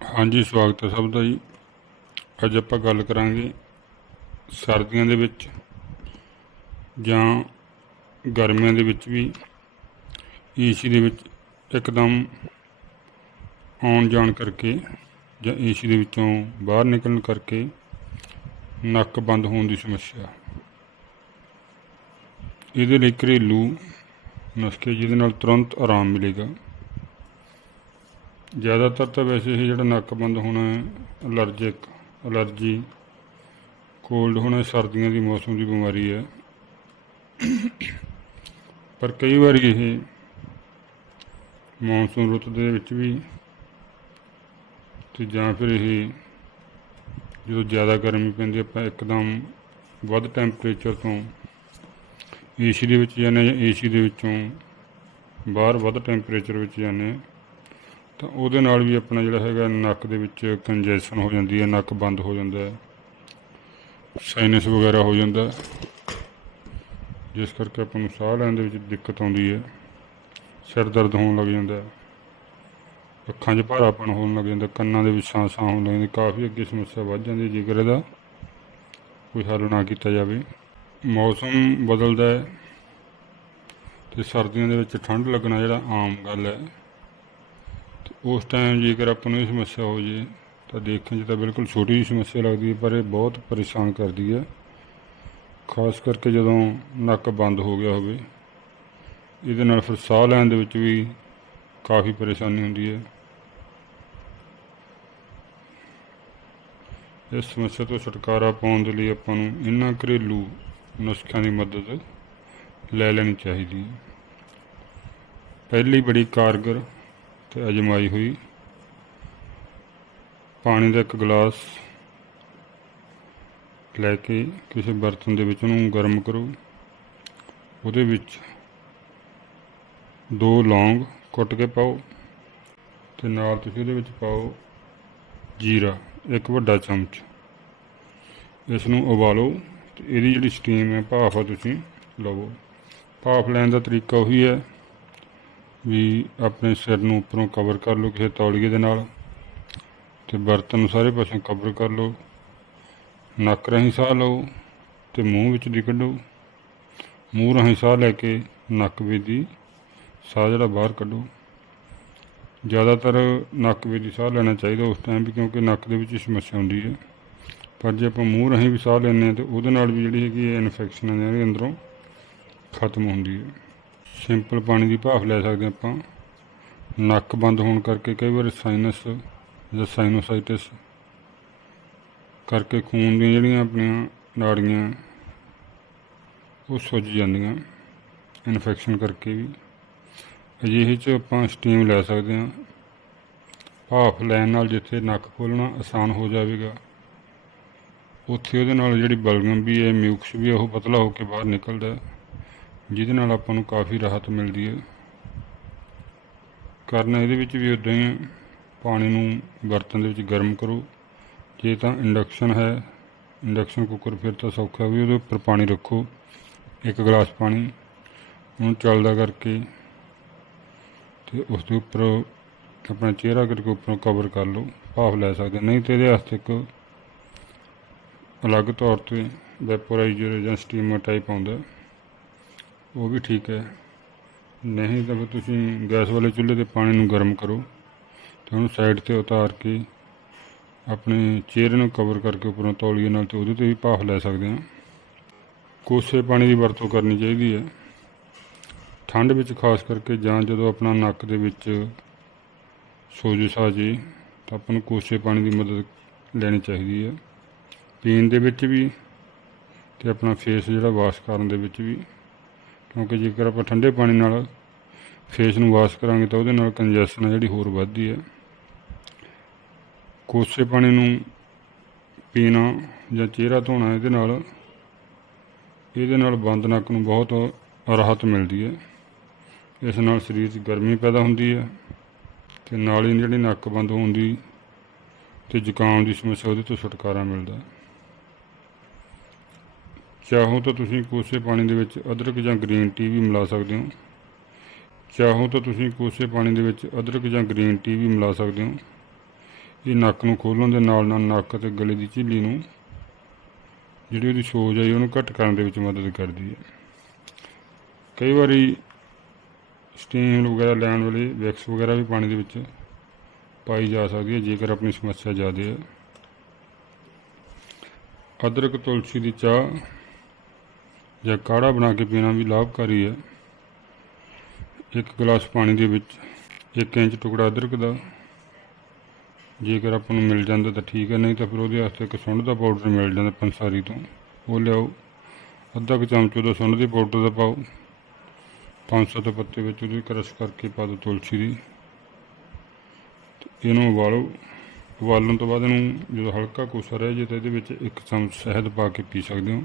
ਹਾਂਜੀ, ਸਵਾਗਤ ਹੈ ਸਭ ਦਾ ਜੀ। ਅੱਜ ਆਪਾਂ ਗੱਲ ਕਰਾਂਗੇ ਸਰਦੀਆਂ ਦੇ ਵਿੱਚ ਜਾਂ ਗਰਮੀਆਂ ਦੇ ਵਿੱਚ ਵੀ ਏਸੀ ਦੇ ਵਿੱਚ ਇੱਕਦਮ ਆਉਣ ਜਾਣ ਕਰਕੇ ਜਾਂ ਏਸੀ ਦੇ ਵਿੱਚੋਂ ਬਾਹਰ ਨਿਕਲਣ ਕਰਕੇ ਨੱਕ ਬੰਦ ਹੋਣ ਦੀ ਸਮੱਸਿਆ। ਇਹਦੇ ਲਈ ਘਰੇਲੂ ਨੁਸਖੇ ਜਿਹਦੇ ਨਾਲ ਤੁਰੰਤ ਆਰਾਮ ਮਿਲੇਗਾ। ਜ਼ਿਆਦਾਤਰ ਤਾਂ ਵੈਸੇ ਹੀ ਜਿਹੜਾ ਨੱਕ ਬੰਦ ਹੋਣਾ ਅਲਰਜਿਕ, ਅਲਰਜੀ, ਕੋਲਡ ਹੋਣਾ ਸਰਦੀਆਂ ਦੀ ਮੌਸਮ ਦੀ ਬਿਮਾਰੀ ਹੈ। ਪਰ ਕਈ ਵਾਰੀ ਇਹ ਮੌਨਸੂਨ ਰੁੱਤ ਦੇ ਵਿੱਚ ਵੀ ਤੇ ਜਾਂ ਫਿਰ ਇਹ ਜਦੋਂ ਜ਼ਿਆਦਾ ਗਰਮੀ ਪੈਂਦੀ ਆਪਾਂ ਇੱਕਦਮ ਵੱਧ ਟੈਂਪਰੇਚਰ ਤੋਂ ਏਸੀ ਦੇ ਵਿੱਚ ਜਾਂਦੇ ਹਾਂ ਜਾਂ ਏਸੀ ਦੇ ਵਿੱਚੋਂ ਬਾਹਰ ਵੱਧ ਟੈਂਪਰੇਚਰ ਵਿੱਚ ਜਾਂਦੇ ਹਾਂ। ਤਾਂ ਉਹਦੇ ਨਾਲ ਵੀ ਆਪਣਾ ਜਿਹੜਾ ਹੈਗਾ ਨੱਕ ਦੇ ਵਿੱਚ ਕੰਜੈਸ਼ਨ ਹੋ ਜਾਂਦੀ ਹੈ, ਨੱਕ ਬੰਦ ਹੋ ਜਾਂਦਾ ਹੈ, ਸਾਈਨਸ ਵਗੈਰਾ ਹੋ ਜਾਂਦਾ ਜਿਸ ਕਰਕੇ ਆਪਾਂ ਨੂੰ ਸਾਹ ਲੈਣ ਦੇ ਵਿੱਚ ਦਿੱਕਤ ਆਉਂਦੀ ਹੈ, ਸਿਰ ਦਰਦ ਹੋਣ ਲੱਗ ਜਾਂਦਾ ਹੈ, ਅੱਖਾਂ 'ਚ ਭਾਰਾਪਣ ਹੋਣ ਲੱਗ ਜਾਂਦਾ, ਕੰਨਾਂ ਦੇ ਵਿੱਚ ਸਾਹ ਸਾਹ ਹੋਣ ਲੱਗ ਜਾਂਦੀ, ਕਾਫੀ ਅੱਗੇ ਸਮੱਸਿਆ ਵੱਧ ਜਾਂਦੀ ਹੈ, ਜੇਕਰ ਇਹਦਾ ਕੋਈ ਹੱਲ ਨਾ ਕੀਤਾ ਜਾਵੇ। ਮੌਸਮ ਬਦਲਦਾ ਹੈ ਤੇ ਸਰਦੀਆਂ ਦੇ ਵਿੱਚ ਠੰਡ ਲੱਗਣਾ ਜਿਹੜਾ ਆਮ ਗੱਲ ਹੈ। ਉਸ ਟਾਈਮ ਜੇਕਰ ਆਪਾਂ ਨੂੰ ਇਹ ਸਮੱਸਿਆ ਹੋ ਜੇ, ਤਾਂ ਦੇਖਣ 'ਚ ਤਾਂ ਬਿਲਕੁਲ ਛੋਟੀ ਜਿਹੀ ਸਮੱਸਿਆ ਲੱਗਦੀ ਹੈ, ਪਰ ਇਹ ਬਹੁਤ ਪਰੇਸ਼ਾਨ ਕਰਦੀ ਹੈ। ਖਾਸ ਕਰਕੇ ਜਦੋਂ ਨੱਕ ਬੰਦ ਹੋ ਗਿਆ ਹੋਵੇ, ਇਹਦੇ ਨਾਲ ਫਿਰ ਸਾਹ ਲੈਣ ਦੇ ਵਿੱਚ ਵੀ ਕਾਫੀ ਪਰੇਸ਼ਾਨੀ ਹੁੰਦੀ ਹੈ। ਇਸ ਸਮੱਸਿਆ ਤੋਂ ਛੁਟਕਾਰਾ ਪਾਉਣ ਦੇ ਲਈ ਆਪਾਂ ਨੂੰ ਇਹਨਾਂ ਘਰੇਲੂ ਨੁਸਖਿਆਂ ਦੀ ਮਦਦ ਲੈ ਲੈਣੀ ਚਾਹੀਦੀ ਹੈ। ਪਹਿਲੀ ਬੜੀ ਕਾਰਗਰ ਤੇ ਅਜਮਾਈ ਹੋਈ। ਪਾਣੀ ਦਾ ਇੱਕ ਗਲਾਸ ਲੈ ਕੇ ਕਿਸੇ ਬਰਤਨ ਦੇ ਵਿੱਚ ਉਹਨੂੰ ਗਰਮ ਕਰੋ। ਉਹਦੇ ਵਿੱਚ ਦੋ ਲੌਂਗ ਕੁੱਟ ਕੇ ਪਾਓ ਤੇ ਨਾਲ ਤੁਸੀਂ ਉਹਦੇ ਵਿੱਚ ਪਾਓ ਜੀਰਾ, ਇੱਕ ਵੱਡਾ ਚਮਚ। ਇਸ ਨੂੰ ਉਬਾਲੋ ਤੇ ਇਹਦੀ ਜਿਹੜੀ ਸਟੀਮ ਹੈ, ਭਾਫ ਆ ਤੁਸੀਂ, ਲਵੋ। ਭਾਫ ਲੈਣ ਦਾ ਤਰੀਕਾ ਉਹੀ ਹੈ। ਵੀ ਆਪਣੇ ਸਿਰ ਨੂੰ ਉੱਪਰੋਂ ਕਵਰ ਕਰ ਲਓ ਕਿਸੇ ਤੌਲੀਏ ਦੇ ਨਾਲ ਤੇ ਬਰਤਨ ਨੂੰ ਸਾਰੇ ਪਾਸੇ ਕਵਰ ਕਰ ਲਓ। ਨੱਕ ਰਾਹੀਂ ਸਾਹ ਲਓ ਤੇ ਮੂੰਹ ਵਿੱਚ ਦੀ ਕੱਢੋ। ਮੂੰਹ ਰਾਹੀਂ ਸਾਹ ਲੈ ਕੇ ਨੱਕ ਵਿੱਚ ਦੀ ਸਾਹ ਜਿਹੜਾ ਬਾਹਰ ਕੱਢੋ। ਜ਼ਿਆਦਾਤਰ ਨੱਕ ਵਿੱਚ ਦੀ ਸਾਹ ਲੈਣਾ ਚਾਹੀਦਾ ਉਸ ਟਾਈਮ ਵੀ ਕਿਉਂਕਿ ਨੱਕ ਦੇ ਵਿੱਚ ਸਮੱਸਿਆ ਹੁੰਦੀ ਹੈ। ਪਰ ਜੇ ਆਪਾਂ ਮੂੰਹ ਰਾਹੀਂ ਵੀ ਸਾਹ ਲੈਂਦੇ ਹਾਂ ਤੇ ਉਹਦੇ ਨਾਲ ਵੀ ਜਿਹੜੀ ਹੈਗੀ ਹੈ ਇਨਫੈਕਸ਼ਨ ਆ ਜਿਹੜੀ ਅੰਦਰੋਂ ਖਤਮ ਹੁੰਦੀ ਹੈ। ਸਿੰਪਲ ਪਾਣੀ ਦੀ ਭਾਫ ਲੈ ਸਕਦੇ ਹਾਂ ਆਪਾਂ। ਨੱਕ ਬੰਦ ਹੋਣ ਕਰਕੇ ਕਈ ਵਾਰ ਸਾਈਨਸ ਜਾਂ ਸਾਈਨੋਸਾਈਟਿਸ ਕਰਕੇ ਖੂਨ ਦੀਆਂ ਜਿਹੜੀਆਂ ਆਪਣੀਆਂ ਨਾੜੀਆਂ, ਉਹ ਸੁੱਜ ਜਾਂਦੀਆਂ ਇਨਫੈਕਸ਼ਨ ਕਰਕੇ ਵੀ। ਅਜਿਹੇ 'ਚ ਆਪਾਂ ਸਟੀਮ ਲੈ ਸਕਦੇ ਹਾਂ। ਭਾਫ ਲੈਣ ਨਾਲ ਜਿੱਥੇ ਨੱਕ ਖੋਲ੍ਹਣਾ ਆਸਾਨ ਹੋ ਜਾਵੇਗਾ। ਉੱਥੇ ਉਹਦੇ ਨਾਲ ਜਿਹੜੀ ਬਲਗਮ ਵੀ ਹੈ ਮਿਊਕਸ ਵੀ ਹੈ, ਉਹ ਪਤਲਾ ਹੋ ਕੇ ਬਾਹਰ ਨਿਕਲਦਾ ਹੈ। ਜਿਹਦੇ ਨਾਲ ਆਪਾਂ ਨੂੰ ਕਾਫੀ ਰਾਹਤ ਮਿਲਦੀ ਹੈ। ਕਰਨਾ ਇਹਦੇ ਵਿੱਚ ਵੀ ਉਦਾਂ ਹੀ ਪਾਣੀ ਨੂੰ ਬਰਤਨ ਦੇ ਵਿੱਚ ਗਰਮ ਕਰੋ। ਜੇ ਤਾਂ ਇੰਡਕਸ਼ਨ ਹੈ ਇੰਡਕਸ਼ਨ ਕੁੱਕਰ ਫਿਰ ਤਾਂ ਸੌਖਾ ਵੀ, ਉਹਦੇ ਉੱਪਰ ਪਾਣੀ ਰੱਖੋ, ਇੱਕ ਗਲਾਸ ਪਾਣੀ। ਉਹਨੂੰ ਚੱਲਦਾ ਕਰਕੇ ਤੇ ਉਸ ਦੇ ਉੱਪਰ ਆਪਣਾ ਚਿਹਰਾ ਕਰਕੇ ਉੱਪਰੋਂ ਕਵਰ ਕਰ ਲਓ, ਭਾਫ ਲੈ ਸਕਦੇ ਨਹੀਂ ਤੇ ਇਹਦੇ ਵਾਸਤੇ ਇੱਕ ਅਲੱਗ ਤੌਰ ਤੇ ਵੈਪੋਰਾਈਜ਼ਰ ਜਾਂ ਸਟੀਮਰ ਟਾਈਪ ਆਉਂਦਾ। ਉਹ ਵੀ ਠੀਕ ਹੈ। ਨਹੀਂ ਤਾਂ ਫਿਰ ਤੁਸੀਂ ਗੈਸ ਵਾਲੇ ਚੁੱਲ੍ਹੇ ਤੇ ਪਾਣੀ ਨੂੰ ਗਰਮ ਕਰੋ ਤੇ ਉਹਨੂੰ ਸਾਈਡ ਤੇ ਉਤਾਰ ਕੇ ਆਪਣੇ ਚਿਹਰੇ ਨੂੰ ਕਵਰ ਕਰਕੇ ਉੱਪਰੋਂ ਤੌਲੀਏ ਨਾਲ ਤੇ ਉਹਦੇ ਤੇ ਵੀ ਭਾਫ ਲੈ ਸਕਦੇ ਹਾਂ। ਕੋਸੇ ਪਾਣੀ ਦੀ ਵਰਤੋਂ ਕਰਨੀ ਚਾਹੀਦੀ ਹੈ। ਠੰਡ ਵਿੱਚ ਖਾਸ ਕਰਕੇ ਜਾਂ ਜਦੋਂ ਆਪਣਾ ਨੱਕ ਦੇ ਵਿੱਚ ਸੋਜਿਸ਼ ਆ ਜੇ ਤਾਂ ਆਪਾਂ ਨੂੰ ਕੋਸੇ ਪਾਣੀ ਦੀ ਮਦਦ ਲੈਣੀ ਚਾਹੀਦੀ ਹੈ। ਪੀਣ ਦੇ ਵਿੱਚ ਵੀ ਤੇ ਆਪਣਾ ਫੇਸ ਜਿਹੜਾ ਵਾਸ਼ ਕਰਨ ਦੇ ਵਿੱਚ ਵੀ। ਕਿਉਂਕਿ ਜੇਕਰ ਆਪਾਂ ਠੰਡੇ ਪਾਣੀ ਨਾਲ ਫੇਸ ਨੂੰ ਵਾਸ਼ ਕਰਾਂਗੇ ਤਾਂ ਉਹਦੇ ਨਾਲ ਕੰਜੈਸ਼ਨ ਹੈ ਜਿਹੜੀ ਹੋਰ ਵੱਧਦੀ ਹੈ ਕੋਸੇ ਪਾਣੀ ਨੂੰ ਪੀਣਾ ਜਾਂ ਚਿਹਰਾ ਧੋਣਾ ਇਹਦੇ ਨਾਲ ਇਹਦੇ ਨਾਲ ਬੰਦ ਨੱਕ ਨੂੰ ਬਹੁਤ ਰਾਹਤ ਮਿਲਦੀ ਹੈ ਇਸ ਨਾਲ ਸਰੀਰ 'ਚ ਗਰਮੀ ਪੈਦਾ ਹੁੰਦੀ ਹੈ ਤੇ ਨਾਲ ਹੀ ਜਿਹੜੀ ਨੱਕ ਬੰਦ ਹੋਣ ਦੀ ਤੇ ਜ਼ੁਕਾਮ ਦੀ ਸਮੱਸਿਆ ਉਹਦੇ ਤੋਂ ਛੁਟਕਾਰਾ ਮਿਲਦਾ। ਹੈ ਚਾਹੋ ਤਾਂ ਤੁਸੀਂ ਕੋਸੇ ਪਾਣੀ ਦੇ ਵਿੱਚ ਅਦਰਕ ਜਾਂ ਗ੍ਰੀਨ ਟੀ ਵੀ ਮਿਲਾ ਸਕਦੇ ਹੋ। ਚਾਹੋ ਤਾਂ ਤੁਸੀਂ ਕੋਸੇ ਪਾਣੀ ਦੇ ਵਿੱਚ ਅਦਰਕ ਜਾਂ ਗ੍ਰੀਨ ਟੀ ਵੀ ਮਿਲਾ ਸਕਦੇ ਹੋ। ਇਹ ਨੱਕ ਨੂੰ ਖੋਲ੍ਹਣ ਦੇ ਨਾਲ ਨਾਲ ਨੱਕ ਅਤੇ ਗਲੇ ਦੀ ਝਿੱਲੀ ਨੂੰ, ਜਿਹੜੀ ਉਹਦੀ ਸੋਜ ਹੈ ਉਹਨੂੰ ਘੱਟ ਕਰਨ ਦੇ ਵਿੱਚ ਮਦਦ ਕਰਦੀ ਹੈ। ਕਈ ਵਾਰੀ ਸਟੀਮ ਵਗੈਰਾ ਲੈਣ ਵਾਲੇ ਵਿਕਸ ਵਗੈਰਾ ਵੀ ਪਾਣੀ ਦੇ ਵਿੱਚ ਪਾਈ ਜਾ ਸਕਦੀ ਹੈ, ਜੇਕਰ ਆਪਣੀ ਸਮੱਸਿਆ ਜ਼ਿਆਦਾ ਹੈ। ਅਦਰਕ, ਤੁਲਸੀ ਦੀ ਚਾਹ ਜਾਂ ਕਾੜਾ ਬਣਾ ਕੇ ਪੀਣਾ ਵੀ ਲਾਭਕਾਰੀ ਹੈ। ਇੱਕ ਗਲਾਸ ਪਾਣੀ ਦੇ ਵਿੱਚ 1 ਇੰਚ ਟੁਕੜਾ ਅਦਰਕ ਦਾ। ਜੇਕਰ ਆਪਾਂ ਨੂੰ ਮਿਲ ਜਾਂਦਾ ਤਾਂ ਠੀਕ ਹੈ, ਨਹੀਂ ਤਾਂ ਫਿਰ ਉਹਦੇ ਵਾਸਤੇ ਇੱਕ ਸੁੰਡ ਦਾ ਪਾਊਡਰ ਮਿਲ ਜਾਂਦਾ ਪੰਸਾਰੀ ਤੋਂ। ਉਹ ਲਿਆਓ। ਅੱਧਾ ਕੁ ਚਮਚ ਉਹਦਾ ਸੁੰਡ ਦੇ ਪਾਊਡਰ ਦਾ ਪਾਓ। 500 ਦੇ ਪੱਤੇ ਵਿੱਚ ਉਹਦੀ ਕਰਸ਼ ਕਰਕੇ ਪਾ ਦਿਓ ਤੁਲਸੀ ਦੀ। ਇਹਨੂੰ ਉਬਾਲੋ। ਉਬਾਲਣ ਤੋਂ ਬਾਅਦ ਇਹਨੂੰ ਜਦੋਂ ਹਲਕਾ ਕੋਸਾ ਰਹਿ ਜੇ ਤਾਂ ਇਹਦੇ ਵਿੱਚ ਇੱਕ ਚਮਚ ਸ਼ਹਿਦ ਪਾ ਕੇ ਪੀ ਸਕਦੇ ਹੋ।